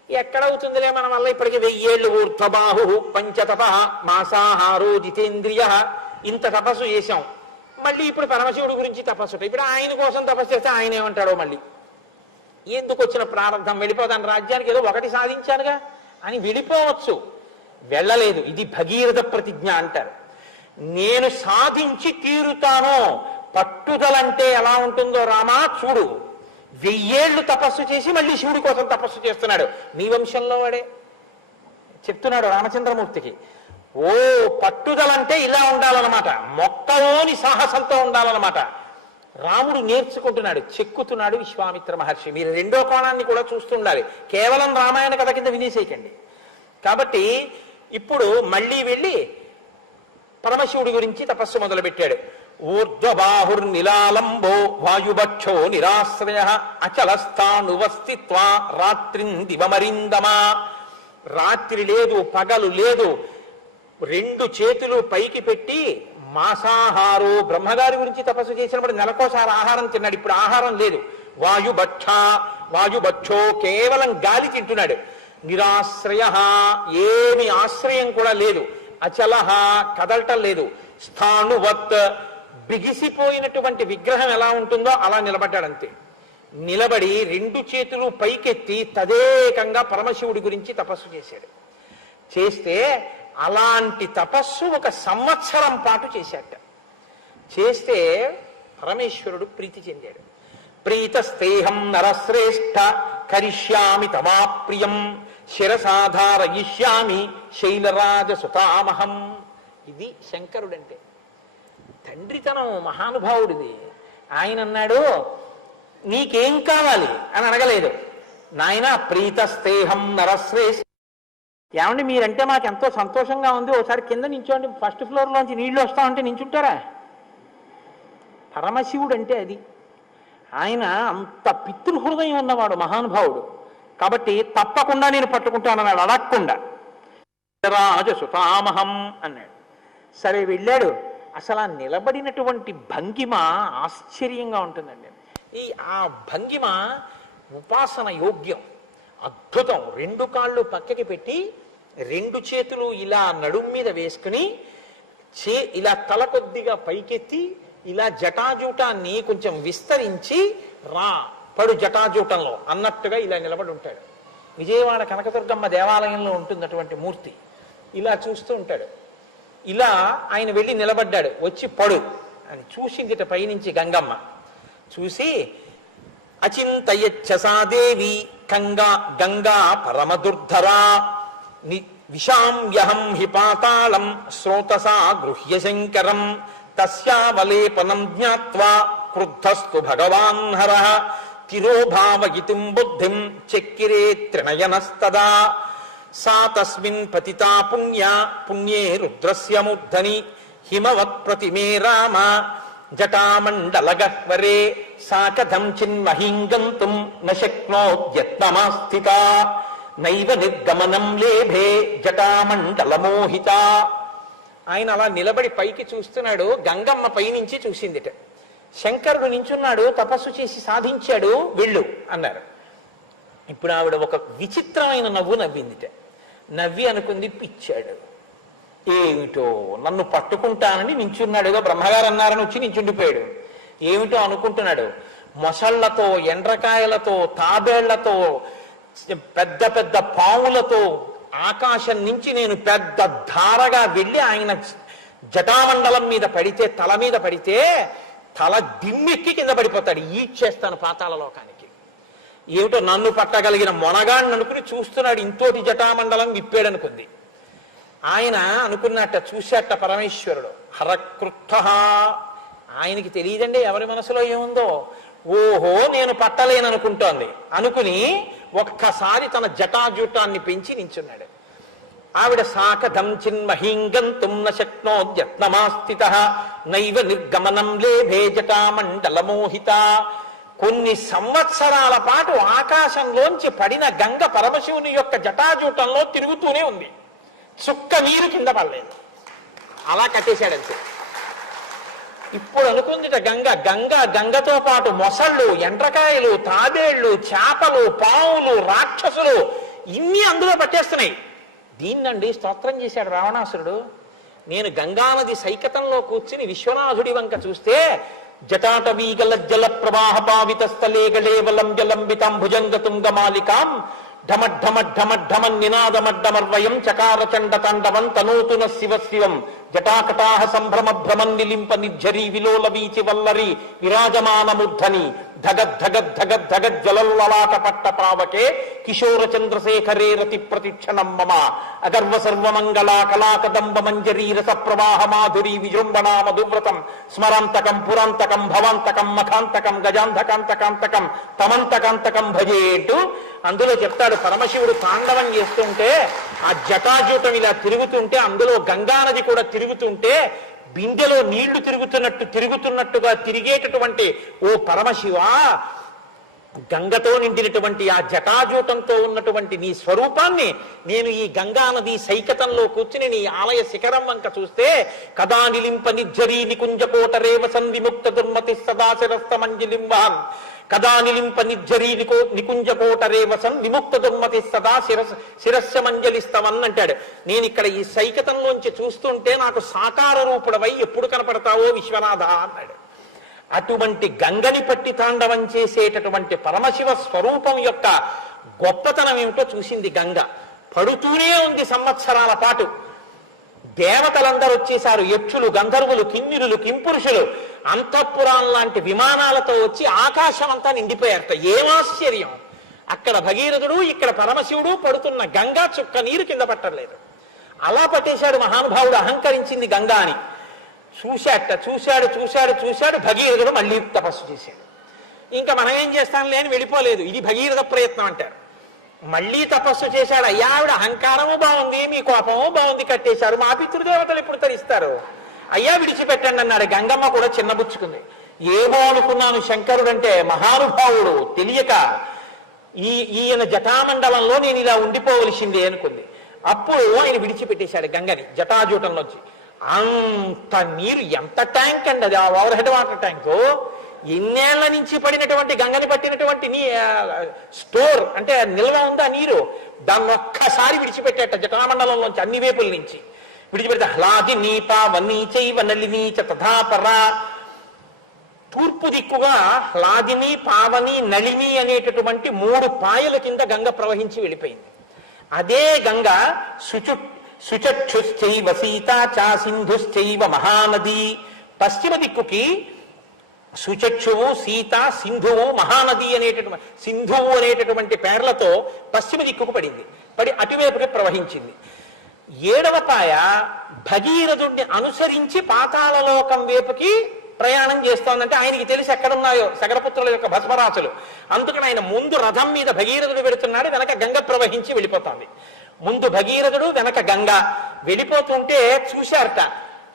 ఎక్కడవుతుందిలే మన వల్ల, ఇప్పటికి 1000 ఏళ్ళు ఊర్ధ్వబాహు పంచతప మాసాహారో జితేంద్రియ, ఇంత తపస్సు చేశాం. మళ్ళీ ఇప్పుడు పరమశివుడి గురించి తపస్సు. ఇప్పుడు ఆయన కోసం తపస్సు చేస్తే ఆయన ఏమంటాడో, మళ్ళీ ఎందుకు వచ్చిన ప్రారంభం, వెళ్ళిపోతాను రాజ్యానికి, ఏదో ఒకటి సాధించానుగా అని వెళ్ళిపోవచ్చు. వెళ్ళలేదు. ఇది భగీరథ ప్రతిజ్ఞ అంటారు. నేను సాధించి తీరుతాను. పట్టుదలంటే ఎలా ఉంటుందో రామా చూడు. 1000 ఏళ్ళు తపస్సు చేసి మళ్ళీ శివుడి కోసం తపస్సు చేస్తున్నాడు. నీ వంశంలో వాడే చెప్తున్నాడు రామచంద్రమూర్తికి. ఓ, పట్టుదలంటే ఇలా ఉండాలన్నమాట, మొక్కలోని సాహసంతో ఉండాలన్నమాట. రాముడు నేర్చుకుంటున్నాడు, చెక్కుతున్నాడు విశ్వామిత్ర మహర్షి. మీరు రెండో కోణాన్ని కూడా చూస్తుండాలి, కేవలం రామాయణ కథ కింద వినేసేయకండి. కాబట్టి ఇప్పుడు మళ్ళీ వెళ్ళి పరమశివుడి గురించి తపస్సు మొదలుపెట్టాడు. ఊర్ధ్వబాహుర్నిలాలంబో వాయుభక్షో నిరాశ్రయ అచలస్థానువస్థిత్వా రాత్రిం దివమరిందమా. రాత్రి లేదు, పగలు లేదు, 2 చేతులు పైకి పెట్టి మాసాహారో, బ్రహ్మగారి గురించి తపస్సు చేసినప్పుడు నెలకోసారి ఆహారం తిన్నాడు. ఇప్పుడు ఆహారం లేదు. వాయుభక్షో, కేవలం గాలి తింటున్నాడు. నిరాశ్రయ, ఏమి ఆశ్రయం కూడా లేదు. అచలహ, కదలటం లేదు. స్థాణువత్, బిగిసిపోయినటువంటి విగ్రహం ఎలా ఉంటుందో అలా నిలబడ్డాడంతే. నిలబడి 2 చేతులు పైకెత్తి తదేకంగా పరమశివుడి గురించి తపస్సు చేశాడు. చేస్తే అలాంటి తపస్సు 1 సంవత్సరం పాటు చేశాట. చేస్తే పరమేశ్వరుడు ప్రీతి చెందాడు. ప్రీతస్తేహం నరశ్రేష్ఠ కరిష్యామి తమాప్రియం శిరసాధారయిష్యామి శైలరాజ సుతామహం. ఇది శంకరుడంటే. తండ్రితనం మహానుభావుడిది. ఆయన అన్నాడు, నీకేం కావాలి అని అడగలేదు. నాయన ప్రీతస్తేహం నరశ్రేష్ఠ, ఏమండి మీరంటే మాకు ఎంతో సంతోషంగా ఉంది, ఒకసారి కింద నించోండి, 1st ఫ్లోర్లోంచి నీళ్లు వస్తామంటే నించుంటారా? పరమశివుడు అంటే అది. ఆయన అంత పితృహృదయం ఉన్నవాడు, మహానుభావుడు. కాబట్టి తప్పకుండా నేను పట్టుకుంటానన్నాడు, అడగకుండా. రాజ సుతామహం అన్నాడు. సరే వెళ్ళాడు. అసలు ఆ నిలబడినటువంటి భంగిమ ఆశ్చర్యంగా ఉంటుందండి. ఆ భంగిమ ఉపాసన యోగ్యం, అద్భుతం. రెండు కాళ్ళు పక్కకి పెట్టి రెండు చేతులు ఇలా నడుం మీద వేసుకుని ఇలా తల కొద్దిగా పైకెత్తి ఇలా జటాజూటాన్ని కొంచెం విస్తరించి రా పడు జటాజూటంలో అన్నట్టుగా ఇలా నిలబడి ఉంటాడు. విజయవాడ కనకదుర్గమ్మ దేవాలయంలో ఉంటుంది అటువంటి మూర్తి. ఇలా చూస్తూ ఉంటాడు. ఇలా ఆయన వెళ్ళి నిలబడ్డాడు. వచ్చి పడు అని చూసిందిట పైనుంచి గంగమ్మ. చూసి అచింతయచ్చసాదేవి గంగా పరమదుర్ధరా విషామ్యహం హి పాతాళం శ్రోతసా గృహ్య శంకరం తస్యావలేపనం జ్ఞాత్వా క్రుద్ధస్తు భగవాన్ హరః తిరోభావయితుం బుద్ధిం చక్కిరే త్రినయనస్తదా సా తస్మిన్ పతితా పుణ్యే రుద్రస్య మూర్ధని హిమవత్ ప్రతిమే రామ జటామండలగహ్వరే సా కథం చిన్మహీం గంతుం న శక్నోద్యత్నమాస్థిత నైవ నిర్గమనం లేభే జటామండలమోహిత. ఆయన అలా నిలబడి పైకి చూస్తున్నాడు. గంగమ్మ పైనుంచి చూసిందిట. శంకరుడు నించున్నాడు, తపస్సు చేసి సాధించాడు, వెళ్ళు అన్నారు. ఇప్పుడు ఆవిడ ఒక విచిత్రమైన నవ్వు నవ్విందిట. నవ్వి అనుకుంది, పిచ్చాడు, ఏమిటో నన్ను పట్టుకుంటానని నించున్నాడుగా బ్రహ్మగారు అన్నారని వచ్చి నించుండిపోయాడు. ఏమిటో అనుకుంటున్నాడు. మొసళ్లతో, ఎండ్రకాయలతో, తాబేళ్లతో, పెద్ద పెద్ద పావులతో ఆకాశం నుంచి నేను పెద్ద ధారగా వెళ్ళి ఆయన జటామండలం మీద పడితే, తల మీద పడితే తల దిమ్మెక్కి కింద పడిపోతాడు. ఈడ్చేస్తాను పాతాళ లోకానికి. ఏమిటో నన్ను పట్టగలిగిన మొనగాడిని అనుకుని చూస్తున్నాడు. ఇంతోటి జటామండలం విప్పాడనుకుంది. ఆయన అనుకున్నట్ట, చూశాట పరమేశ్వరుడు. హరకృత్థ. ఆయనకి తెలియదండి ఎవరి మనసులో ఏముందో. ఓహో నేను పట్టలేననుకుంటోంది అనుకుని ఒక్కసారి తన జటాజూటాన్ని పెంచి నించున్నాడు. ఆవిడ సాకథం చిన్మహీం గంతుం న శక్నోద్యత్నమాస్థితః నైవ నిర్గమనం లేభే జటామండలమోహిత. కొన్ని సంవత్సరాల పాటు ఆకాశంలోంచి పడిన గంగ పరమశివుని యొక్క జటాజూటంలో తిరుగుతూనే ఉంది. చుక్క నీరు కింద పడలేదు. అలా కట్టేశాడంతే. ఇప్పుడు అనుకుందిట గంగతో పాటు మొసళ్ళు, ఎండ్రకాయలు, తాబేళ్లు, చేపలు, పావులు, రాక్షసులు ఇన్ని అందులో పట్టేస్తున్నాయి. దీన్నండి స్తోత్రం చేశాడు రావణాసురుడు. నేను గంగానది సైకతంలో కూర్చుని విశ్వనాథుడి వంక చూస్తే జటాటవీగల జల ప్రవాహ పావిత స్థలే గళేవలం జలంబితాం భుజంగతుంగమాలికాం ఢమఢమఢమఢమన్ నినాదమడ్డమర్వయం చకార చండ తాండవం తనూతున శివ శివం జటాకటాహ సంభ్రమ భ్రమన్ నిలింప నిర్ఝరీ విలోల వీచి వల్లరి విరాజమానమూర్ధని ధగద్ధగద్ధగద్ధగద్ జలల్లలాట పట్ట పావకే కిశోర చంద్రశేఖరే రతి ప్రతిక్షణం మమ అగర్వ సర్వమంగళా కళాకదంబ మంజరీ రస ప్రవాహ మాధురీ విజృంభణా మధువ్రతం స్మరాంతకం పురాంతకం భవాంతకం మఖాంతకం గజాంధకాంతకాంతకం తమంతకాంతకం భజేటు. అందులో చెప్తాడు పరమశివుడు తాండవం చేస్తుంటే ఆ జటాజూటం ఇలా తిరుగుతుంటే అందులో గంగానది కూడా తిరుగుతుంటే బిందెలో నీళ్లు తిరుగుతున్నట్టుగా తిరిగేటటువంటి ఓ పరమశివ, గంగతో నిండినటువంటి ఆ జటాజూటంతో ఉన్నటువంటి నీ స్వరూపాన్ని నేను ఈ గంగానది సైకతంలో కూర్చుని నీ ఆలయ శిఖరం వంక చూస్తే కదా నిలింప నిర్ఝరీ నికుంజకోట రేవసన్ విముక్త దుర్మతి సదాశిరస్త మంజలింబాన్ కదా నిలింప నిర్ఝరీ నికుంజకోట రేవసన్ విముక్త దుర్మతి సదా శిరస్య మంజలిస్తవన్ అంటాడు. నేను ఇక్కడ ఈ సైకతంలోంచి చూస్తుంటే నాకు సాకార రూపుడవై ఎప్పుడు కనపడతావో విశ్వనాథ అన్నాడు. అటువంటి గంగని పట్టి తాండవం చేసేటటువంటి పరమశివ స్వరూపం యొక్క గొప్పతనం ఏమిటో చూసింది గంగ. పడుతూనే ఉంది సంవత్సరాల పాటు. దేవతలందరూ వచ్చేశారు. యక్షులు, గంధర్వులు, కిన్నెరులు, కింపురుషులు అంతఃపురాం లాంటి విమానాలతో వచ్చి ఆకాశం అంతా నిండిపోయారట. ఏమాశ్చర్యం! అక్కడ భగీరథుడు, ఇక్కడ పరమశివుడు పడుతున్న గంగా చుక్క నీరు కింద పట్టలేదు. అలా పట్టేశాడు మహానుభావుడు. అహంకరించింది గంగా అని చూశాడు. భగీరథుడు మళ్ళీ తపస్సు చేశాడు. ఇంకా మనం ఏం చేస్తాం లేని వెళ్ళిపోలేదు. ఇది భగీరథ ప్రయత్నం అంటారు. మళ్ళీ తపస్సు చేశాడు. అయ్యా ఆవిడ అహంకారము బాగుంది, మీ కోపము బాగుంది, కట్టేశారు. మా పితృదేవతలు ఎప్పుడు తరిస్తారు? అయ్యా విడిచిపెట్టండి అన్నాడు. గంగమ్మ కూడా చిన్నబుచ్చుకుంది. ఏమో అనుకున్నాను శంకరుడంటే మహానుభావుడు, తెలియక ఈయన జటామండలంలో నేను ఇలా ఉండిపోవలసిందే అనుకుంది. అప్పుడు ఆయన విడిచిపెట్టేశాడు గంగని జటాజూటంలోంచి. అంత నీరు, ఎంత ట్యాంక్ అండి అది, ఆ ఓవర్ హెడ్ వాటర్ ట్యాంకు. ఎన్నేళ్ల నుంచి పడినటువంటి గంగని పట్టినటువంటి స్టోర్ అంటే నిల్వ ఉందా నీరు, దాన్ని ఒక్కసారి విడిచిపెట్టేట జటామండలంలోంచి అన్ని వైపుల నుంచి విడిచిపెడితే హ్లాది నీప వన్నీ చైవ నలిని చ తథాపరా. తూర్పు దిక్కుగా హ్లాదిని, పావని, నళిని అనేటటువంటి 3 పాయల కింద గంగ ప్రవహించి వెళ్ళిపోయింది. అదే గంగ శుచక్షుశ్చైవ సీతా చా సింధుశ్చైవ మహానది. పశ్చిమ దిక్కుకి సుచక్షువు, సీత, సింధువు, మహానది అనేటటువంటి సింధువు అనేటటువంటి పేర్లతో పశ్చిమ దిక్కుకు పడింది. పడి అటువైపుకి ప్రవహించింది. 7వ పాయ భగీరథుడిని అనుసరించి పాతాళలోకం వైపుకి ప్రయాణం చేస్తోందంటే ఆయనకి తెలిసి ఎక్కడున్నాయో సగరపుత్రుల యొక్క భస్మరాశులు. అందుకని ఆయన ముందు రథం మీద భగీరథుడు వెళుతున్నాడు, వెనక గంగ ప్రవహించి వెళ్ళిపోతోంది. ముందు భగీరథుడు, వెనక గంగ వెళ్ళిపోతుంటే చూశారట,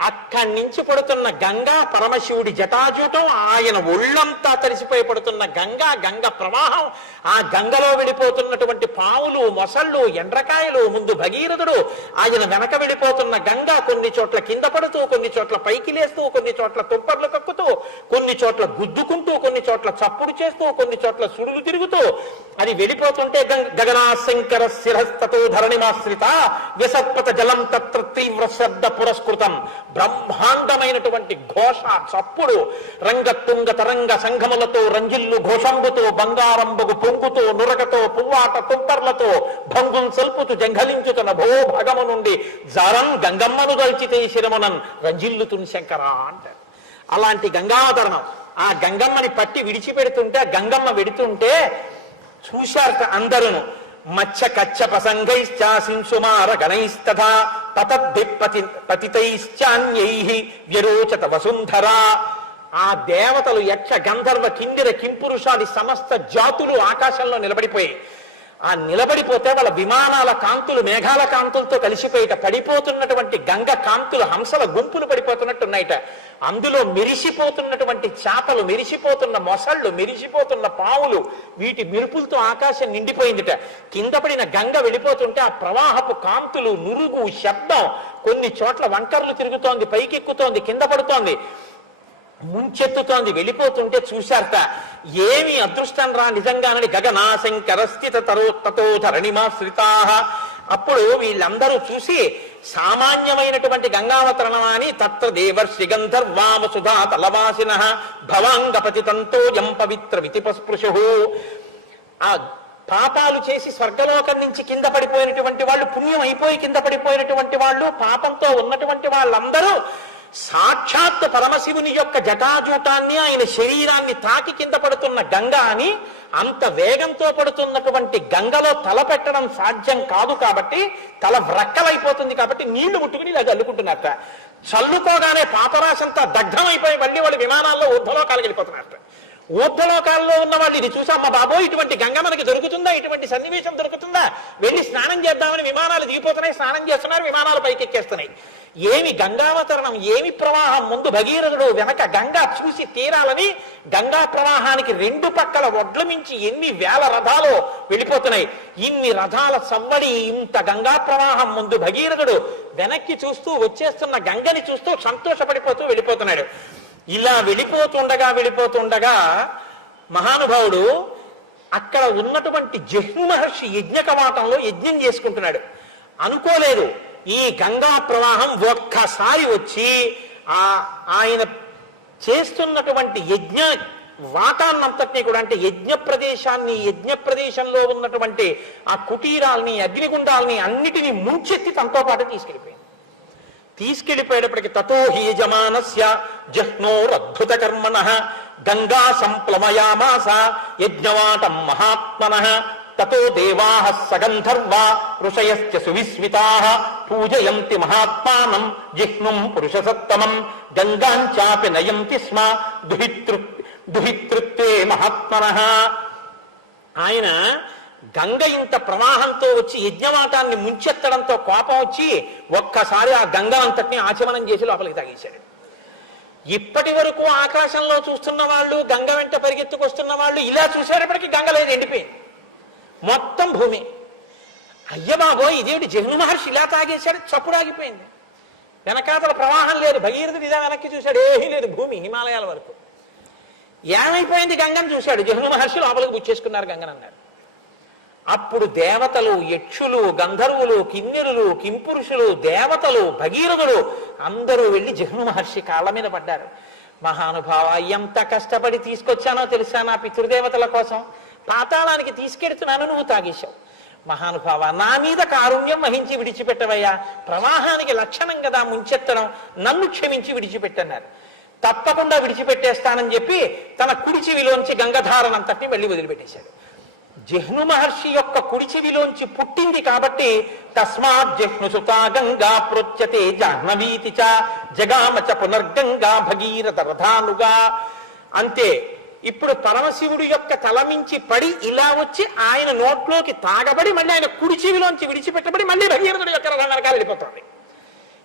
అక్కడి నుంచి పడుతున్న గంగా పరమశివుడి జటాజూటం, ఆయన ఒళ్ళంతా తడిసిపోయి పడుతున్న గంగ ప్రవాహం, ఆ గంగలో వెళ్ళిపోతున్నటువంటి పావులు, మొసళ్ళు, ఎండ్రకాయలు, ముందు భగీరథుడు, ఆయన వెనక వెళ్ళిపోతున్న గంగ కొన్ని చోట్ల కింద పడుతూ, కొన్ని చోట్ల పైకి లేస్తూ, కొన్ని చోట్ల తుప్పర్లు కక్కుతూ, కొన్ని చోట్ల గుద్దుకుంటూ, కొన్ని చోట్ల చప్పుడు చేస్తూ, కొన్ని చోట్ల సుడులు తిరుగుతూ అది వెళ్ళిపోతుంటే గగనాశంకర శిరస్తతో ధరణిమాశ్రిత వ్యసత్పత జలం తత్ర తీవ్ర శబ్ద పురస్కృతం. బ్రహ్మాండమైనటువంటి ఘోష, చప్పుడు, రంగతుంగ తరంగ సంఘములతో, రంజిల్లు ఘోషంబుతో, బంగారంబగు పొంగుతో, నురకతో, పువ్వాట తుప్పర్లతో, భంగుం సల్పుతూ జంఘలించుతున్న భో భగము నుండి జారం గంగమ్మను దల్చితే శిరమునన్ రంజిల్లుతున్ శంకర అంటారు. అలాంటి గంగావతరణం. ఆ గంగమ్మని పట్టి విడిచిపెడుతుంటే, గంగమ్మ వెడుతుంటే చూశారట అందరూ. మత్స్య కచ్చప సంఘైశ్చాసింసుమార గణైస్తథా పతద్భి పతితైశ్చాన్యైః వ్యరోచత వసుంధరా. ఆ దేవతలు, యక్ష, గంధర్వ, కిందిర, కింపురుషాది సమస్త జాతులు ఆకాశంలో నిలబడిపోయాయి. ఆ నిలబడిపోతే వాళ్ళ విమానాల కాంతులు మేఘాల కాంతులతో కలిసిపోయిట. పడిపోతున్నటువంటి గంగ కాంతులు హంసల గుంపులు పడిపోతున్నట్టున్నాయిట. అందులో మెరిసిపోతున్నటువంటి చేపలు, మెరిసిపోతున్న మొసళ్ళు, మెరిసిపోతున్న పావులు, వీటి మెరుపులతో ఆకాశం నిండిపోయిందిట. కింద పడిన గంగ వెళ్ళిపోతుంటే ఆ ప్రవాహపు కాంతులు, నురుగు, శబ్దం, కొన్ని చోట్ల వంకర్లు తిరుగుతోంది, పైకెక్కుతోంది, కింద పడుతోంది, ముంచెత్తుతోంది. వెళ్ళిపోతుంటే చూశారట, ఏమి అదృష్టం రా నిజంగానని. గగనాశంకరస్థిత తతో ధరణిమాశ్రితా. అప్పుడు వీళ్ళందరూ చూసి సామాన్యమైనటువంటి గంగావతరణమా అని తత్ర దేవర్షి గంధర్వామసుధా తలవాసిన భవాంగపతి తంతోయం పవిత్ర వితిపస్పృశు. ఆ పాపాలు చేసి స్వర్గలోకం నుంచి కింద పడిపోయినటువంటి వాళ్ళు, పుణ్యం అయిపోయి కింద పడిపోయినటువంటి వాళ్ళు, పాపంతో ఉన్నటువంటి వాళ్ళందరూ సాక్షాత్ పరమశివుని యొక్క జటాజూటాన్ని, ఆయన శరీరాన్ని తాకి కింద పడుతున్న గంగ అని, అంత వేగంతో పడుతున్నటువంటి గంగలో తల పెట్టడం సాధ్యం కాదు కాబట్టి, తల వ్రక్కలైపోతుంది కాబట్టి నీళ్లు ముట్టుకుని ఇలా చల్లుకుంటున్నట్ట. చల్లుకోగానే పాపరాశంతా దగ్ధమైపోయి మళ్ళీ వాళ్ళు విమానాల్లో ఊర్ధ్వలోకాలకు వెళ్ళిపోతున్నట్ట. ఊర్ధ్వలోకాల్లో ఉన్న వాళ్ళు ఇది చూసి, అమ్మ బాబోయ్, ఇటువంటి గంగ మనకి దొరుకుతుందా, ఇటువంటి సన్నివేశం దొరుకుతుందా, వెళ్ళి స్నానం చేద్దామని విమానాలు దిగిపోతున్నాయి, స్నానం చేస్తున్నారు, విమానాలు పైకెక్కేస్తున్నాయి. ఏమి గంగావతరణం, ఏమి ప్రవాహం. ముందు భగీరథుడు, వెనక గంగా చూసి తీరాలని గంగా ప్రవాహానికి 2 పక్కల ఒడ్ల మించి ఎన్ని వేల రథాలు వెళ్ళిపోతున్నాయి. ఇన్ని రథాల సవ్వడి, ఇంత గంగా ప్రవాహం. ముందు భగీరథుడు వెనక్కి చూస్తూ, వచ్చేస్తున్న గంగని చూస్తూ సంతోషపడిపోతూ వెళ్ళిపోతున్నాడు. ఇలా వెళ్ళిపోతుండగా మహానుభావుడు అక్కడ ఉన్నటువంటి జహ్ను మహర్షి యజ్ఞ కవాటంలో యజ్ఞం చేసుకుంటున్నాడు. అనుకోలేదు ఈ గంగా ప్రవాహం ఒక్కసారి వచ్చి ఆయన చేస్తున్నటువంటి యజ్ఞ వాటాన్నంతటినీ కూడా, అంటే యజ్ఞ ప్రదేశంలో ఉన్నటువంటి ఆ కుటీరాల్ని, అగ్నిగుండాల్ని అన్నిటినీ ముంచెత్తి తనతో పాటు తీసుకెళ్లిపోయేటప్పటికి తతో హి యజమానస్య జహ్నోరద్భుత కర్మణః గంగా సంప్లవయామాస యజ్ఞవాటం మహాత్మనః తతో దేవాః సగంధర్వా ఋషయశ్చ సువిస్మితాః పూజయంతి మహాత్మానం జిహ్నుం పురుషసత్తమం గంగాంచాపి నయంతి స్మ దుహితృత్వే మహాత్మనః. ఆయన గంగ ఇంత ప్రవాహంతో వచ్చి యజ్ఞవాటాన్ని ముంచెత్తడంతో కోపం వచ్చి ఒక్కసారి ఆ గంగ అంతటిని ఆచమనం చేసి లోపలికి తాగేశాడు. ఇప్పటి వరకు ఆకాశంలో చూస్తున్న వాళ్ళు, గంగ వెంట పరిగెత్తుకొస్తున్న వాళ్ళు ఇలా చూసేటప్పటికీ గంగ లేదు, ఎండిపోయింది మొత్తం భూమి. అయ్య బాబోయ్, ఇదేమిటి జహ్ను మహర్షి ఇలా తాగేశాడు, చప్పుడు ఆగిపోయింది. వెనకాతల ప్రవాహం లేదు. భగీరథుడు ఇదా వెనక్కి చూశాడు, ఏమీ లేదు, భూమి హిమాలయాల వరకు. ఏమైపోయింది గంగను చూశాడు. జహ్ను మహర్షి లోపలికి బుచ్చేసుకున్నారు గంగను అన్నారు. అప్పుడు దేవతలు, యక్షులు, గంధర్వులు, కిన్నెరులు, కింపురుషులు, దేవతలు, భగీరథులు అందరూ వెళ్ళి జహ్ను మహర్షి కాళ్ళ మీద పడ్డారు. మహానుభావ, ఎంత కష్టపడి తీసుకొచ్చానో తెలుసా నా పితృదేవతల కోసం, పాతాళానికి తీసుకెడుతున్నాను, నువ్వు తాగేశావు. మహానుభావ, నా మీద కారుణ్యం వహించి విడిచిపెట్టవయ్యా, ప్రవాహానికి లక్షణం కదా ముంచెత్తడం, నన్ను క్షమించి విడిచిపెట్టన్నారు. తప్పకుండా విడిచిపెట్టేస్తానని చెప్పి తన కుడి చెవిలోంచి గంగధారనంతటిని మళ్ళీ వదిలిపెట్టేశాడు. జహ్ను మహర్షి యొక్క కుడి చెవిలోంచి పుట్టింది కాబట్టి తస్మాత్ జహ్నుసుతా గంగా ప్రోచ్యతే జాహ్నవీతి చ జగామచ పునర్గంగా భగీరథ రథానుగా. అంతే. ఇప్పుడు పరమశివుడు యొక్క తలమించి పడి ఇలా వచ్చి ఆయన నోట్లోకి తాగబడి మళ్ళీ ఆయన కుడి చెవిలోంచి విడిచిపెట్టబడి మళ్ళీ భగీరథుడి యొక్క రథం వెనకాల వెళ్ళిపోతుంది.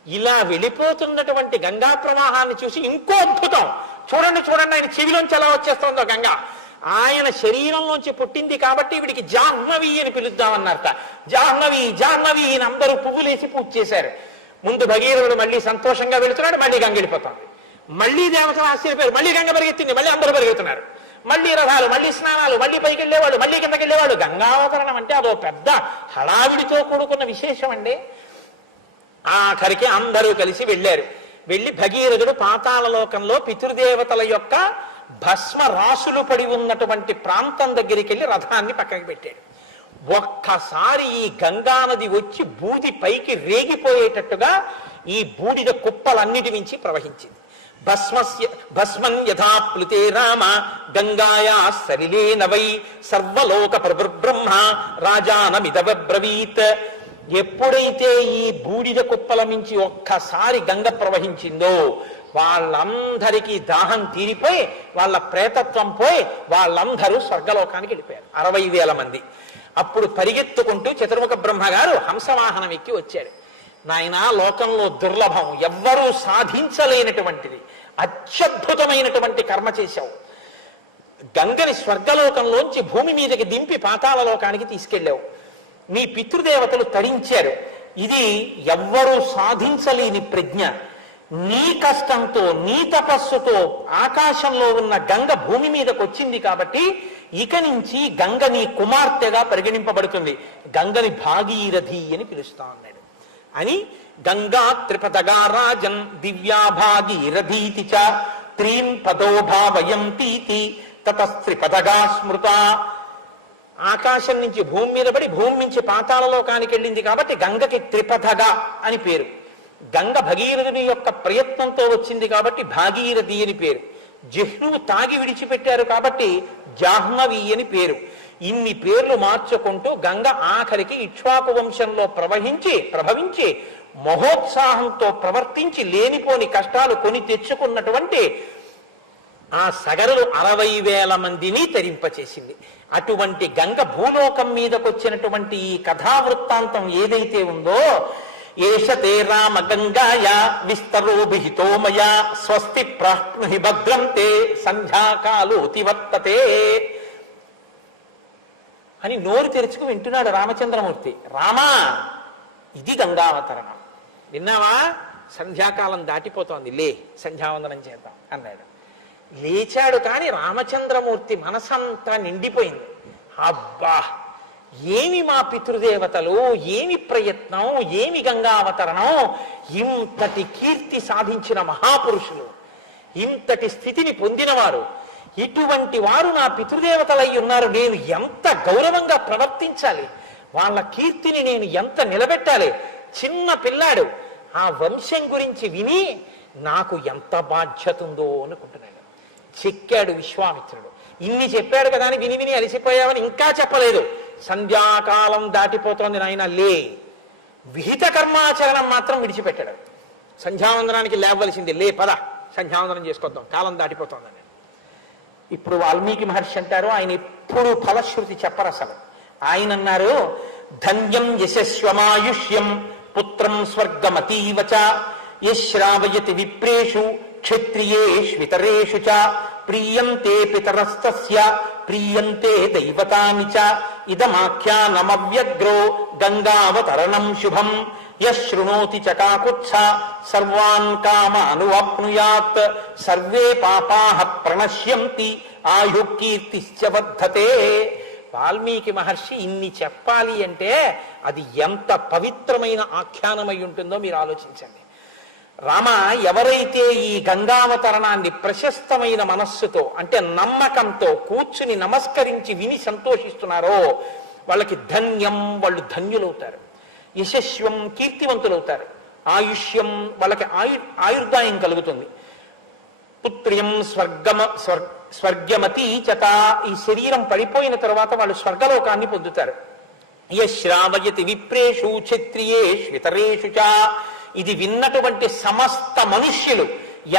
ఇలా వెళ్ళిపోతున్నటువంటి గంగా ప్రవాహాన్ని చూసి ఇంకో అద్భుతం, చూడండి చూడండి ఆయన చెవిలోంచి ఎలా వచ్చేస్తుందో గంగా. ఆయన శరీరంలోంచి పుట్టింది కాబట్టి వీడికి జాహ్నవి అని పిలుద్దామన్నారట. జాహ్నవి జాహ్నవి అని అందరూ పువ్వులేసి పూజ చేశారు. ముందు భగీరథుడు మళ్ళీ సంతోషంగా వెళుతున్నాడు, మళ్ళీ గంగ వెళ్ళిపోతుంది. మళ్ళీ దేవతలు ఆశ్చర్యపోయారు, మళ్ళీ గంగ పరిగెత్తింది, మళ్ళీ అందరూ పరిగెత్తున్నారు. మళ్ళీ రథాలు, మళ్ళీ స్నానాలు, మళ్ళీ పైకి వెళ్ళేవాడు, మళ్ళీ కిందకి వెళ్ళేవాడు. గంగావతరణం అంటే అదో పెద్ద హడావిడితో కూడుకున్న విశేషం అండి. ఆఖరికి అందరూ కలిసి వెళ్ళారు. వెళ్ళి భగీరథుడు పాతాళ లోకంలో పితృదేవతల యొక్క భస్మ రాసులు పడి ఉన్నటువంటి ప్రాంతం దగ్గరికి వెళ్ళి రథాన్ని పక్కకి పెట్టాడు. ఒక్కసారి ఈ గంగానది వచ్చి బూది పైకి రేగిపోయేటట్టుగా ఈ బూడిద కుప్పలన్నిటి నుంచి ప్రవహించింది. భస్మన్ యథా ప్లుతే రామ గంగాయా సలిలే నవై సర్వలోక ప్రభుర్బ్రహ్మ రాజానమిదబ్రవీత్. ఎప్పుడైతే ఈ బూడిద కుప్పల నుంచి ఒక్కసారి గంగ ప్రవహించిందో వాళ్ళందరికీ దాహం తీరిపోయి వాళ్ళ ప్రేతత్వం పోయి వాళ్ళందరూ స్వర్గలోకానికి వెళ్ళిపోయారు, 60,000 మంది. అప్పుడు పరిగెత్తుకుంటూ చతుర్ముఖ బ్రహ్మగారు హంసవాహనం ఎక్కి వచ్చాడు. నాయనా, లోకంలో దుర్లభం, ఎవ్వరూ సాధించలేనటువంటిది, అత్యద్భుతమైనటువంటి కర్మ చేశావు. గంగని స్వర్గలోకంలోంచి భూమి మీదకి దింపి పాతాళ లోకానికి తీసుకెళ్ళావు. నీ పితృదేవతలు తరించారు. ఇది ఎవ్వరూ సాధించలేని ప్రజ్ఞ. నీ కష్టంతో, నీ తపస్సుతో ఆకాశంలో ఉన్న గంగ భూమి మీదకి వచ్చింది కాబట్టి ఇక నుంచి గంగ నీ కుమార్తెగా పరిగణింపబడుతుంది. గంగని భాగీరథి అని పిలుస్తా ఉన్నాడు. అని గంగా త్రిపదగా రాజన్ దివ్యా భాగీరథీతి చ త్రీం పదో భావయంతీతి తతస్త్రిపదగా స్మృత. ఆకాశం నుంచి భూమి మీద పడి భూమి నుంచి పాతాళ లోకానికి వెళ్ళింది కాబట్టి గంగకి త్రిపథగా అని పేరు. గంగ భగీరథుని యొక్క ప్రయత్నంతో వచ్చింది కాబట్టి భాగీరథి అని పేరు. జిహ్నువు తాగి విడిచిపెట్టారు కాబట్టి జాహ్నవి అని పేరు. ఇన్ని పేర్లు మార్చుకుంటూ గంగ ఆఖరికి ఇక్ష్వాకు వంశంలో ప్రభవించి మహోత్సాహంతో ప్రవర్తించి లేనిపోని కష్టాలు కొని తెచ్చుకున్నటువంటి ఆ సగరులు 60,000 మందిని తరింపచేసింది. అటువంటి గంగ భూలోకం మీదకొచ్చినటువంటి ఈ కథావృత్తాంతం ఏదైతే ఉందో, ఏషతే రామ గంగాయ విస్తరో విహితోమయా స్వస్తి ప్రాప్నుహి భద్రం తే సంధ్యాకాలోతి వర్తతే అని నోరు తెరుచుకు వింటున్నాడు రామచంద్రమూర్తి. రామా, ఇది గంగావతరణం, విన్నావా? సంధ్యాకాలం దాటిపోతోంది, లే సంధ్యావందనం చేద్దాం అన్నాడు. లేచాడు. కానీ రామచంద్రమూర్తి మనసంతా నిండిపోయింది. అబ్బా, ఏమి మా పితృదేవతలు, ఏమి ప్రయత్నం, ఏమి గంగావతరణం! ఇంతటి కీర్తి సాధించిన మహాపురుషులు, ఇంతటి స్థితిని పొందినవారు, ఇటువంటి వారు నా పితృదేవతలై ఉన్నారు. నేను ఎంత గౌరవంగా ప్రవర్తించాలి, వాళ్ళ కీర్తిని నేను ఎంత నిలబెట్టాలి. చిన్న పిల్లాడు ఆ వంశం గురించి విని నాకు ఎంత బాధ్యత ఉందో అనుకుంటున్నాడు. చెక్కాడు విశ్వామిత్రుడు. ఇన్ని చెప్పాడు కదా అని విని విని అలసిపోయావని ఇంకా చెప్పలేదు. సంధ్యాకాలం దాటిపోతోంది నాయన, లే. విహిత కర్మాచరణం మాత్రం విడిచిపెట్టాడు. సంధ్యావందనానికి లేవలసింది, లే పద సంధ్యావందనం చేసుకొద్దాం, కాలం దాటిపోతోందని. ఇప్పుడు వాల్మీకి మహర్షి అంటారు, ఆయన ఎప్పుడు ఫలశ్రుతి చెప్పరు అసలు. ఆయన అన్నారు, ధన్యం యశస్వమాయుష్యం పుత్రం స్వర్గమతీవచ యశ్రావయతి విప్రేషు క్షత్రియేష్వితరేషు చ ప్రీయంతే పితరస్తస్య ప్రీయంతే దైవతాని చ ఇదమాఖ్యానమవ్యగ్రో గంగావతరణం శుభం యశృణోతి చకాకుత్స సర్వాన్ కామ అనువాప్నుయాత్ సర్వే పాపాః ప్రణశ్యంతి ఆయు కీర్తిశ్చ వర్ధతే. వాల్మీకి మహర్షి ఇన్ని చెప్పాలి అంటే అది ఎంత పవిత్రమైన ఆఖ్యానమై ఉంటుందో మీరు ఆలోచించండి. రామ, ఎవరైతే ఈ గంగావతరణాన్ని ప్రశస్తమైన మనస్సుతో అంటే నమ్మకంతో కూర్చుని నమస్కరించి విని సంతోషిస్తున్నారో వాళ్ళకి ధన్యం, వాళ్ళు ధన్యులవుతారు. యశస్వం, కీర్తివంతులవుతారు. ఆయుష్యం, వాళ్ళకి ఆయుర్దాయం కలుగుతుంది. పుత్ర్యం స్వర్గమతి చత, ఈ శరీరం పడిపోయిన తర్వాత వాళ్ళు స్వర్గలోకాన్ని పొందుతారు. యశ్రావయతి విప్రేషు క్షత్రియేషు ఇతరేషు చ, ఇది విన్నటువంటి సమస్త మనుష్యులు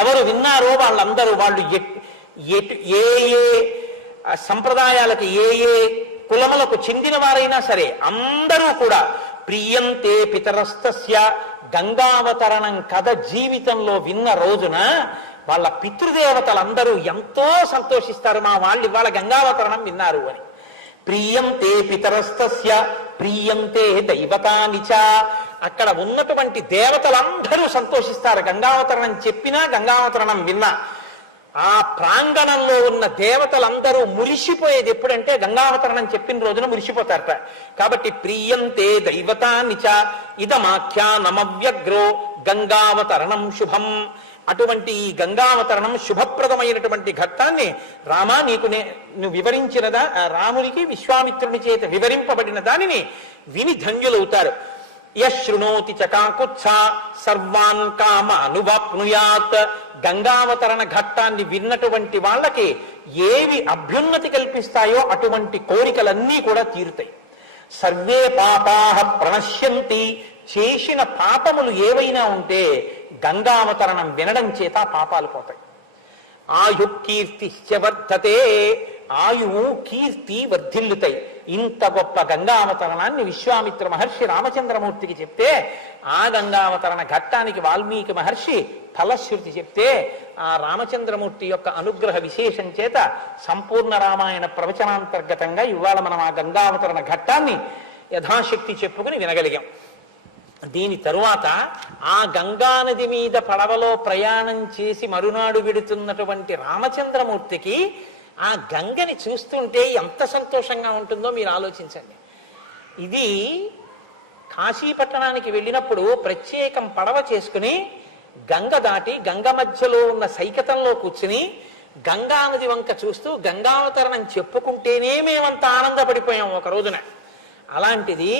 ఎవరు విన్నారో వాళ్ళందరూ వాళ్ళు ఏ ఏ సంప్రదాయాలకు ఏ ఏ కులములకు చెందిన వారైనా సరే అందరూ కూడా ప్రియంతే పితరస్తస్య, గంగావతరణం కథ జీవితంలో విన్న రోజున వాళ్ళ పితృదేవతలందరూ ఎంతో సంతోషిస్తారు. మా వాళ్ళు ఇవాళ గంగావతరణం విన్నారు అని. ప్రియంతే పితరస్తస్య ప్రియంతే దైవతానిచ, అక్కడ ఉన్నటువంటి దేవతలందరూ సంతోషిస్తారు. గంగావతరణం చెప్పినా గంగావతరణం విన్నా ఆ ప్రాంగణంలో ఉన్న దేవతలందరూ మురిసిపోయేది ఎప్పుడంటే గంగావతరణం చెప్పిన రోజున మురిసిపోతారట. కాబట్టి ప్రియంతే దైవతానిచ ఇదమాఖ్యానమవ్యగ్రో గంగావతరణం శుభం. అటువంటి ఈ గంగావతరణం శుభప్రదమైనటువంటి ఘట్టాన్ని రామా నువ్వు వివరించినదా, రామునికి విశ్వామిత్రుని చేత వివరింపబడిన దానిని విని ధన్యులవుతారు. యశృణోతి చకాకుత్స సర్వాన్ కామ అనువాప్నుయాత్, గంగావతరణ ఘట్టాన్ని విన్నటువంటి వాళ్ళకి ఏవి అభ్యున్నతి కల్పిస్తాయో అటువంటి కోరికలన్నీ కూడా తీరుతాయి. సర్వే పాపాః ప్రణశ్యంతి, చేసిన పాపములు ఏవైనా ఉంటే గంగావతరణం వినడం చేత పాపాలు పోతాయి. ఆయు కీర్తిశ్చ వర్ధతే, ఆయువు కీర్తి వర్ధిల్లుతాయి. ఇంత గొప్ప గంగావతరణాన్ని విశ్వామిత్ర మహర్షి రామచంద్రమూర్తికి చెప్తే ఆ గంగావతరణ ఘట్టానికి వాల్మీకి మహర్షి ఫలశ్రుతి చెప్తే ఆ రామచంద్రమూర్తి యొక్క అనుగ్రహ విశేషం చేత సంపూర్ణ రామాయణ ప్రవచనాంతర్గతంగా ఇవాళ మనం ఆ గంగావతరణ ఘట్టాన్ని యథాశక్తి చెప్పుకుని వినగలిగాం. దీని తరువాత ఆ గంగానది మీద పడవలో ప్రయాణం చేసి మరునాడు విడుతున్నటువంటి రామచంద్రమూర్తికి ఆ గంగని చూస్తుంటే ఎంత సంతోషంగా ఉంటుందో మీరు ఆలోచించండి. ఇది కాశీపట్టణానికి వెళ్ళినప్పుడు ప్రత్యేకం పడవ చేసుకుని గంగ దాటి గంగ మధ్యలో ఉన్న సైకతంలో కూర్చుని గంగా నది వంక చూస్తూ గంగావతరణం చెప్పుకుంటేనే మేమంత ఆనందపడిపోయాం ఒక రోజున. అలాంటిది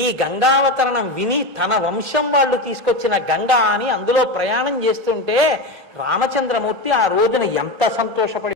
ఈ గంగావతరణం విని తన వంశం వాళ్ళు తీసుకొచ్చిన గంగా అని అందులో ప్రయాణం చేస్తుంటే రామచంద్రమూర్తి ఆ రోజున ఎంత సంతోషపడి